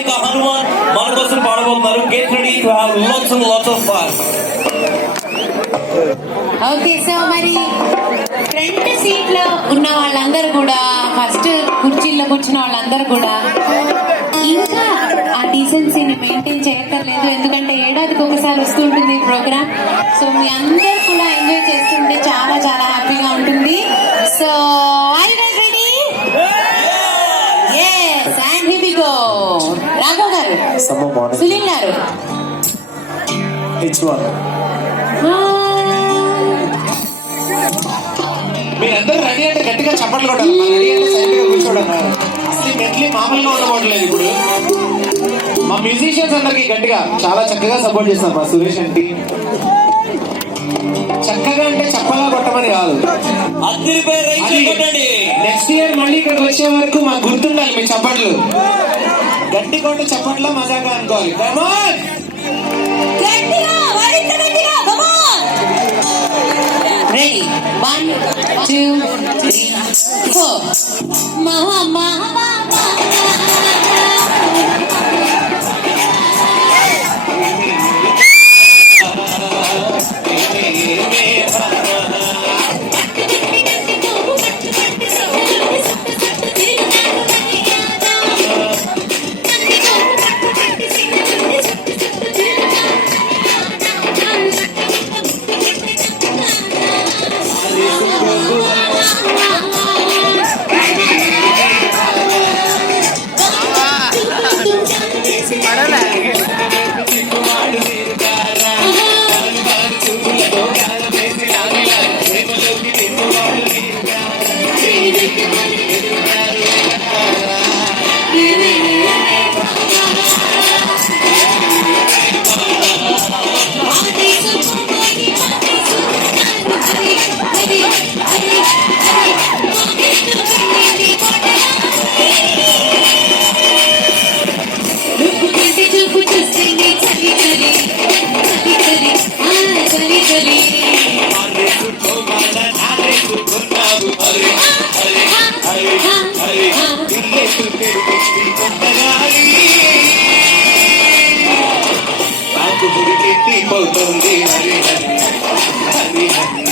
ఇంకా హనుమాన్ మన కోసం పాడబోతున్నారు. Get ready to have lots and lots of fun. Okay, so మరి ఫ్రంట్ సీట్ లో ఉన్న వాళ్ళందరూ కూడా, ఫస్ట్ కుర్చీల్లో కూర్చున్న వాళ్ళందరూ కూడా ఇంకా ఆ డీసెన్సీని మెయింటైన్ చేయక్కర్లేదు, ఎందుకంటే ఏడాదికి ఒకసారి వస్తూ ఉంటుంది ఈ ప్రోగ్రామ్. సో మీ అందరూ కూడా ఎంజాయ్ చేస్తుంటే చాలా చాలా హ్యాపీగా ఉంటుంది. So are you guys ready? yes and here we go. Raghav గారు, సునీల్ గారు, మీరందరూ రెడీ అంటే గట్టిగా చప్పట్లు కొట్టాలి. రెడీ అంటే సైలెంట్ గా కూర్చోవడం అసలు మెంటలీ మామూలుగా ఉండబోట్లేదు. ఇప్పుడు మా మ్యూజిషియన్స్ అందరికి గట్టిగా చాలా చక్కగా సపోర్ట్ చేస్తున్నారు మా సురేష్ అంటే. చక్కగా అంటే చప్పలా కొట్టమని కాదు, నెక్స్ట్ ఇయర్ మళ్ళీ ఇక్కడికి వచ్చే వరకు మాకు గుర్తుండాలి మీ చప్పట్లు. గట్టి కొట్టే చప్పట్లో మజాగా అనుకోవాలి. ready 1 2 3 4 mama నాకు హరి హరి హరి హరి